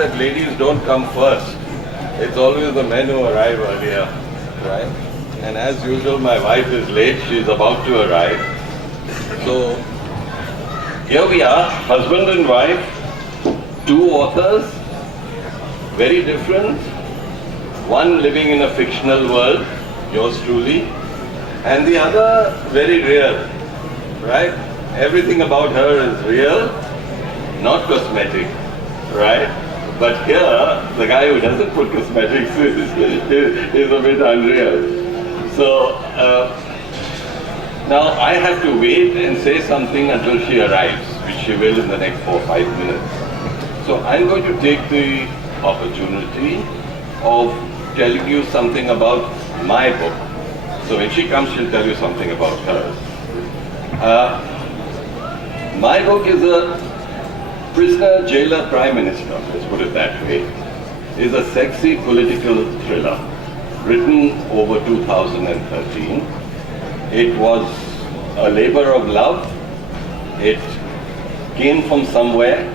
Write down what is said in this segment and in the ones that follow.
that ladies don't come first. It's always the men who arrive earlier, right? And as usual, my wife is late. She's about to arrive. So here we are, husband and wife, two authors, very different. One living in a fictional world, yours truly, and the other very real, right? Everything about her is real, not cosmetic, right? But here, the guy who doesn't put cosmetics is a bit unreal. So now I have to wait and say something until she arrives, which she will in the next 4 or 5 minutes. So I'm going to take the opportunity of telling you something about my book. So when she comes, she'll tell you something about hers. My book is a prisoner, jailer, prime minister, let's put it that way. Is a sexy political thriller written over 2013. It was a labor of love. It came from somewhere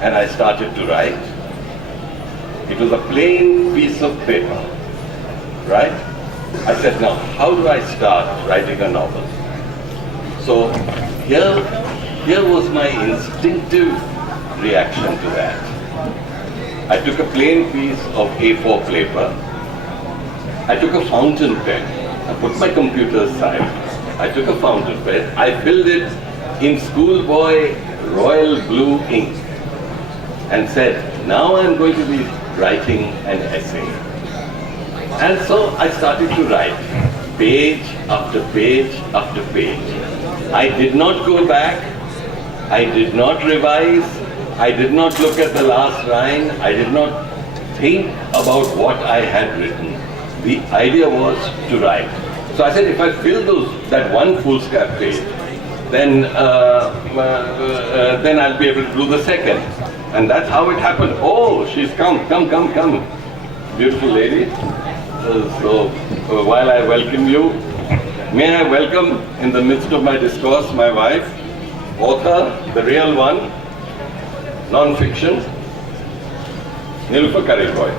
and I started to write. It was a plain piece of paper, right? I said, now, how do I start writing a novel? So here was my instinctive reaction to that. I took a plain piece of A4 paper. I took a fountain pen. I put my computer aside. I took a fountain pen. I filled it in schoolboy royal blue ink and said, now I'm going to be writing an essay. And so I started to write, page after page after page. I did not go back, I did not revise, I did not look at the last line, I did not think about what I had written. The idea was to write. So I said, if I fill that one foolscap page, then I'll be able to do the second. And that's how it happened. Oh, she's come. Beautiful lady. So while I welcome you, may I welcome in the midst of my discourse my wife, author, the real one, non-fiction, Nilüfer Kariboy.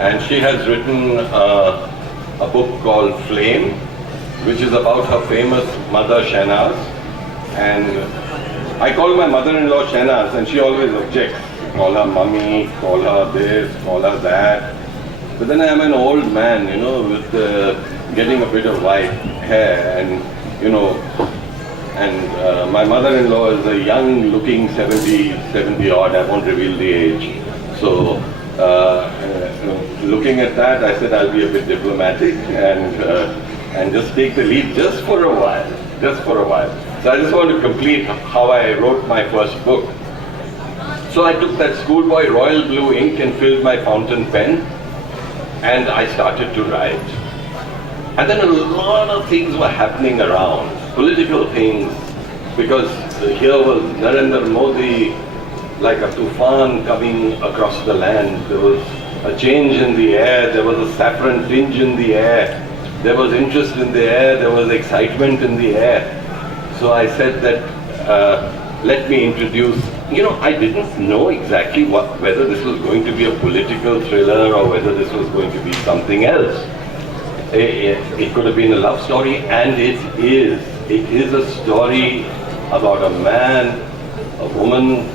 And she has written a book called Flame, which is about her famous mother Shehnaz. And I call my mother-in-law Shehnaz, and she always objects. Call her mummy, call her this, call her that. But then I am an old man, you know, with getting a bit of white hair, and you know, and my mother-in-law is a young-looking 70 odd. I won't reveal the age. So looking at that, I said I'll be a bit diplomatic and just take the lead just for a while. So I just want to complete how I wrote my first book. So I took that schoolboy royal blue ink and filled my fountain pen, and I started to write. And then a lot of things were happening around, political things, because here was Narendra Modi like a tufan coming across the land. There was a change in the air, there was a saffron tinge in the air, there was interest in the air, there was excitement in the air. So I said that, let me introduce, you know, I didn't know exactly whether this was going to be a political thriller or whether this was going to be something else. It could have been a love story, and it is. It is a story about a man, a woman,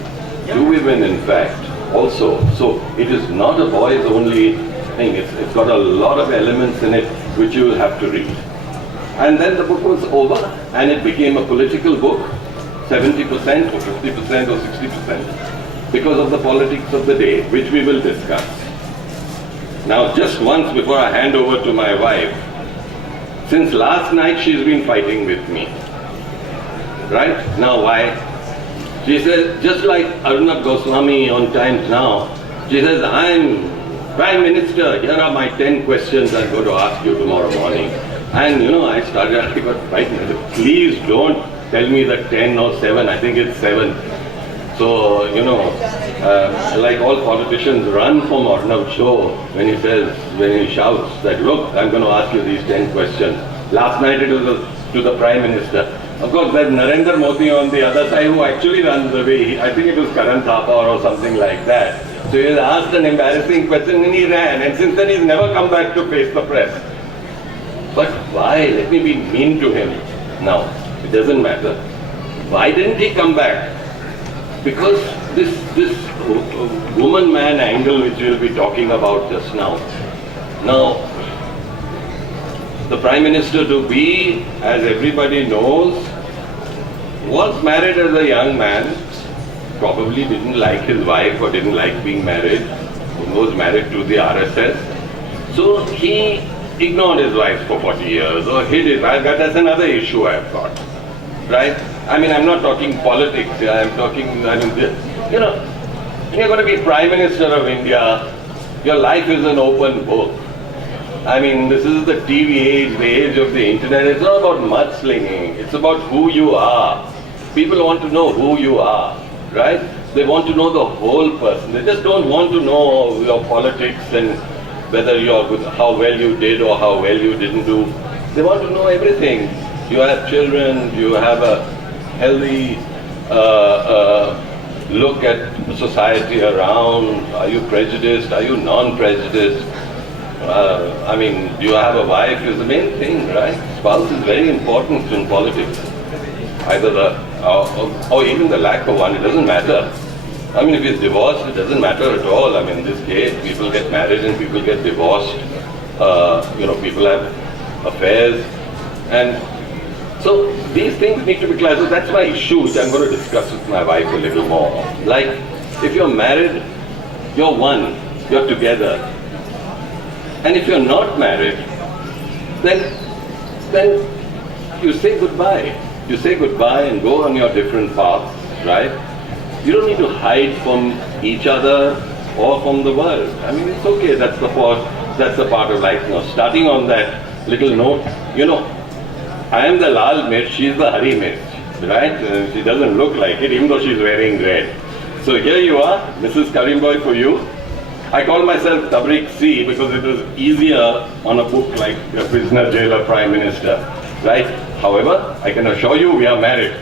two women in fact, also. So it is not a boys only thing, it's got a lot of elements in it which you will have to read. And then the book was over and it became a political book, 70% or 50% or 60%, because of the politics of the day, which we will discuss. Now, just once before I hand over to my wife, since last night she's been fighting with me. Right? Now why? She says, just like Arnab Goswami on Times Now, she says, I'm Prime Minister, here are my 10 questions I'm going to ask you tomorrow morning. And you know, I got frightened. Please don't tell me that 10 or 7, I think it's 7. So, you know, like all politicians run from Arnab's show when he shouts that, look, I'm going to ask you these 10 questions. Last night it was to the Prime Minister. Of course, there's Narendra Modi on the other side who actually runs the way. I think it was Karan Thapar or something like that. So he was asked an embarrassing question and he ran, and since then he's never come back to face the press. But why? Let me be mean to him. Now, it doesn't matter. Why didn't he come back? Because this woman-man angle which we'll be talking about just now. Now, the Prime Minister to be, as everybody knows, was married as a young man, probably didn't like his wife or didn't like being married, was married to the RSS. So he ignored his wife for 40 years or hid his wife. That's another issue I've got, right? I mean, I'm not talking politics here, I'm talking, you know, when you're going to be Prime Minister of India, your life is an open book. I mean, this is the TV age, the age of the internet. It's not about mudslinging, it's about who you are. People want to know who you are, right? They want to know the whole person. They just don't want to know your politics and whether you're good, how well you did or how well you didn't do. They want to know everything. You have children, you have a healthy look at society around. Are you prejudiced? Are you non-prejudiced? I mean, do you have a wife is the main thing, right? Spouse is very important in politics. Either the, or even the lack of one, it doesn't matter. I mean, if he's divorced, it doesn't matter at all. I mean, in this case, people get married and people get divorced. You know, people have affairs. And so these things need to be clear. So that's my issue, which I'm going to discuss with my wife a little more. Like, if you're married, you're one, you're together. And if you're not married, then you say goodbye. You say goodbye and go on your different paths, right? You don't need to hide from each other or from the world. I mean, it's okay, that's the part of life. Now, starting on that little note, you know, I am the Lal Mirch, she's the Hari Mirch, right? She doesn't look like it, even though she's wearing red. So here you are, Mrs. Karimboy for you. I call myself Tabrik C because it was easier on a book like A Prisoner, Jailer, Prime Minister, right? However, I can assure you we are married.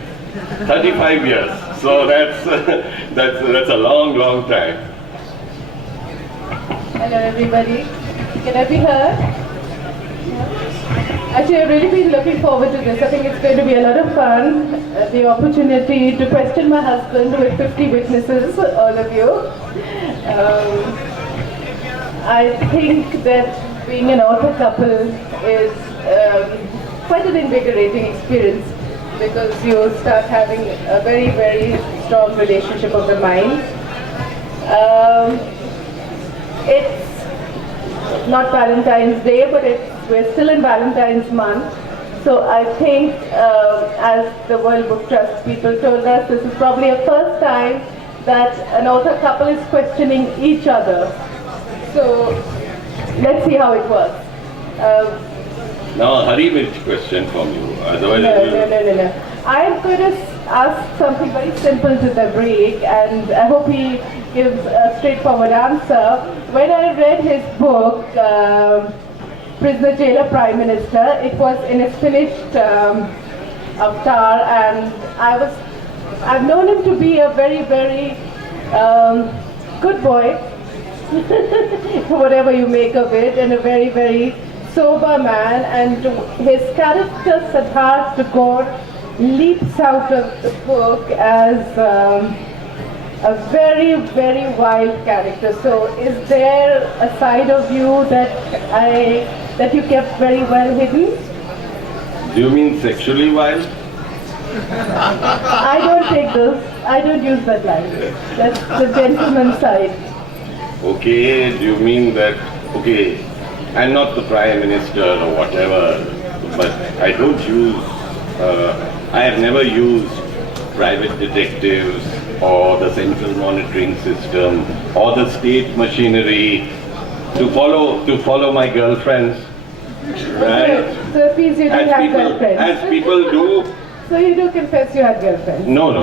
35 years. So that's a long, long time. Hello everybody. Can I be heard? Actually, I've really been looking forward to this. I think it's going to be a lot of fun. The opportunity to question my husband with 50 witnesses, all of you. I think that being an author couple is quite an invigorating experience because you start having a very, very strong relationship of the mind. It's not Valentine's Day, but we're still in Valentine's month. So I think as the World Book Trust people told us, this is probably a first time that an author couple is questioning each other. So let's see how it works. Now, a Hari Mirch question from you. Otherwise No. I'm going to ask something very simple to Tabrik, and I hope he gives a straightforward answer. When I read his book, Prisoner, Jailer, Prime Minister, it was in its finished avatar, and I've known him to be a very, very good boy, whatever you make of it, and a very, very sober man, and his character Siddharth Tagore leaps out of the book as a very, very wild character. So is there a side of you that you kept very well hidden? do you mean sexually wild? I don't use that language. That's the gentleman's side. Okay, do you mean that, okay, I'm not the Prime Minister or whatever, but I don't use, I have never used private detectives or the central monitoring system or the state machinery to follow my girlfriends, right? So it means you didn't have girlfriends. As people do. So you do confess you had girlfriends? No.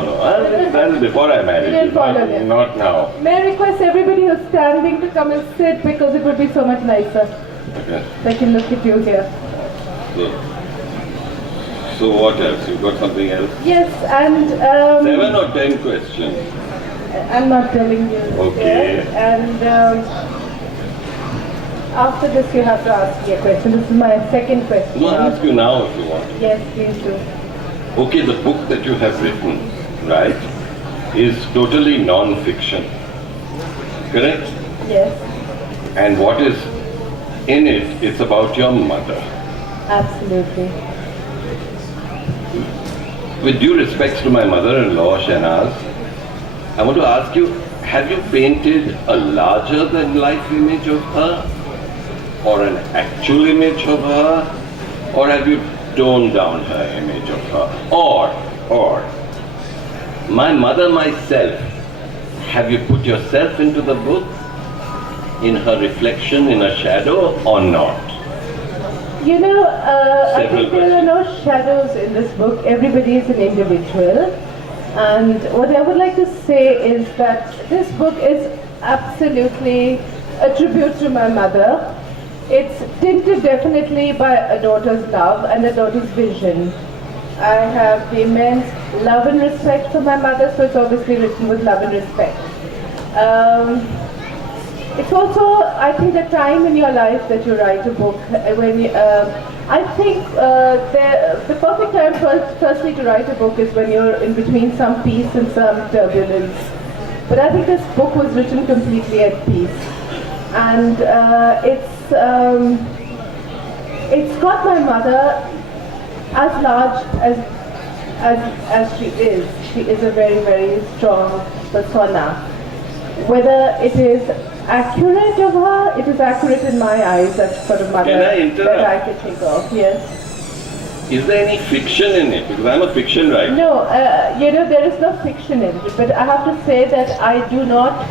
That was before I married. You didn't follow them? Not now. May I request everybody who's standing to come and sit because it would be so much nicer. Okay. I can look at you here. So what else? You got something else? Yes, and 7 or 10 questions? I'm not telling you. Okay. Yet. And after this, you have to ask me a question. This is my second question. No, I'll ask you now if you want. Yes, please do. Okay, the book that you have written, right, is totally non-fiction. Correct? Yes, And what is in it, it's about your mother. absolutely. With due respects to my mother-in-law, Shahnaz, I want to ask you, have you painted a larger-than-life image of her? Or an actual image of her? Or have you toned down her image of her? Or, my mother, myself, have you put yourself into the book? In her reflection, in a shadow, or not? You know, I Several think there are no shadows in this book. Everybody is an individual. And what I would like to say is that this book is absolutely a tribute to my mother. It's tinted definitely by a daughter's love and a daughter's vision. I have the immense love and respect for my mother, so it's obviously written with love and respect. It's also, I think, the time in your life that you write a book. When you, I think the perfect time firstly to write a book is when you're in between some peace and some turbulence. But I think this book was written completely at peace, and it's got my mother as large as she is. She is a very, very strong persona. Whether it is accurate of her, it is accurate in my eyes. That's sort of mother Can I interrupt? that I could think of. Yes. Is there any fiction in it? Because I'm a fiction writer. No, you know, there is no fiction in it. But I have to say that I do not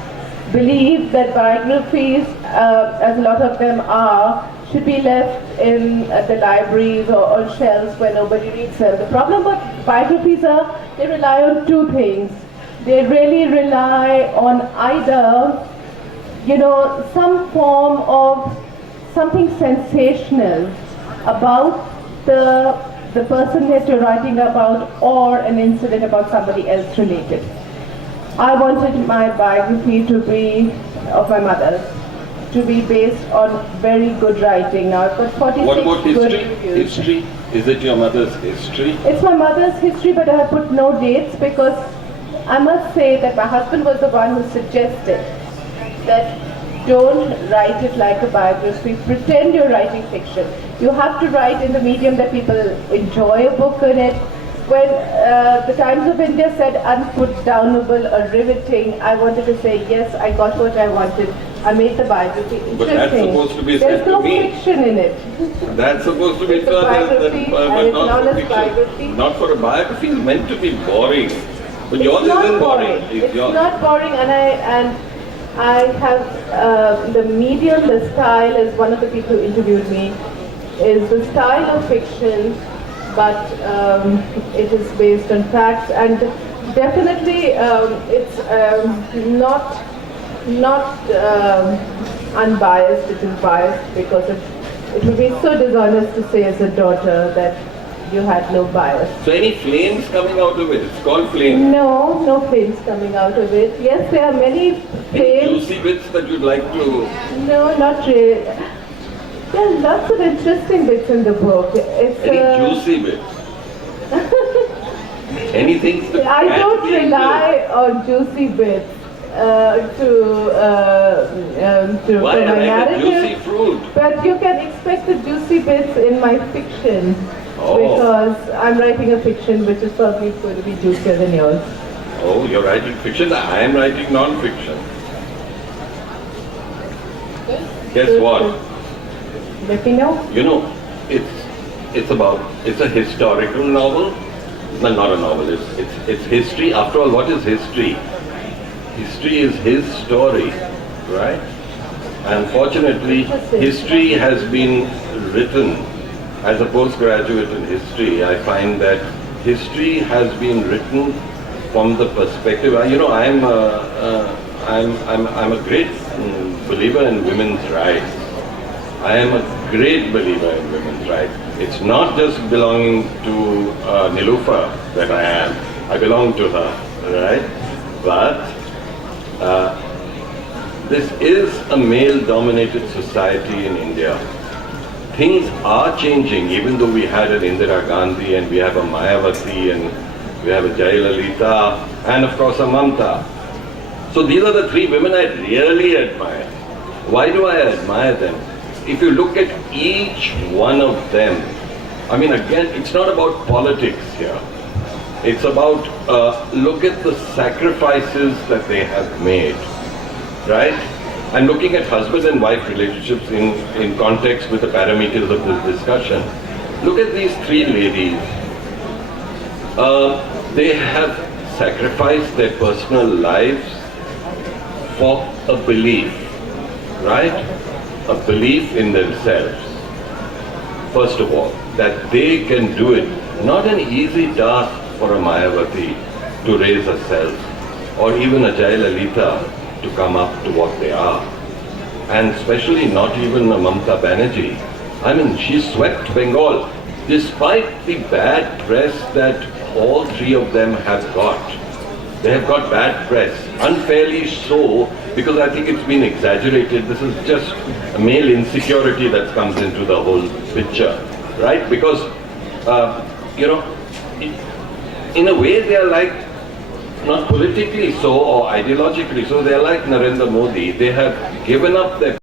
believe that biographies, as a lot of them are, should be left in the libraries or on shelves where nobody reads them. The problem with biographies are they rely on two things. They really rely on either, you know, some form of something sensational about the person that you're writing about, or an incident about somebody else related. I wanted my biography to be, of my mother, to be based on very good writing. Now I've got 46 What about good history? reviews. History? Is it your mother's history? It's my mother's history, but I have put no dates because I must say that my husband was the one who suggested that don't write it like a biography. Pretend you're writing fiction. You have to write in the medium that people enjoy a book in it. When the Times of India said unputdownable or riveting, I wanted to say, yes, I got what I wanted. I made the biography interesting. But that's supposed to be There's said no to me. fiction in it. That's supposed to be It's a biography, but and it's not not for a fiction. biography. Not for a biography. It's meant to be boring. But yours It's not isn't boring. boring. It's not boring, and I have the medium, the style, as one of the people who interviewed me, is the style of fiction, but it is based on facts, and definitely it's not unbiased. It is biased because it would be so dishonest to say as a daughter that you had no bias. So any flames coming out of it? It's called flames. No, no flames coming out of it. Yes, there are many Any flames. juicy bits that you'd like to... No, not really. There are lots of interesting bits in the book. It's, Any juicy bits? Anything to I catch don't people? rely on juicy bits for Why? my I like a narrative. juicy fruit. But you can expect the juicy bits in my fiction. Oh. Because I'm writing a fiction which is probably going to be juicier than yours. Oh, you're writing fiction? I am writing non-fiction. Guess Good, what? good. Let me know. You know, it's a historical novel. No, not a novel. It's history. After all, what is history? History is his story, right? Unfortunately, history has been written. As a postgraduate in history, I find that history has been written from the perspective. You know, I'm a great believer in women's rights. I am a great believer in women's rights. It's not just belonging to Niloufar that I am. I belong to her, right? But This is a male-dominated society in India. Things are changing, even though we had an Indira Gandhi and we have a Mayawati and we have a Jayalalitha and of course a Mamta. So these are the three women I really admire. Why do I admire them? If you look at each one of them, I mean, again, it's not about politics here. It's about, look at the sacrifices that they have made, right? I'm looking at husband and wife relationships in context with the parameters of this discussion. Look at these three ladies. They have sacrificed their personal lives for a belief, right? A belief in themselves. First of all, that they can do it. Not an easy task for a Mayawati to raise herself, or even a Jayalalitha to come up to what they are. And especially not even a Mamta Banerjee. I mean, she swept Bengal, despite the bad press that all three of them have got. They have got bad press, unfairly so, because I think it's been exaggerated. This is just a male insecurity that comes into the whole picture, right? Because, you know, in a way they are like, not politically so or ideologically so, they are like Narendra Modi. They have given up their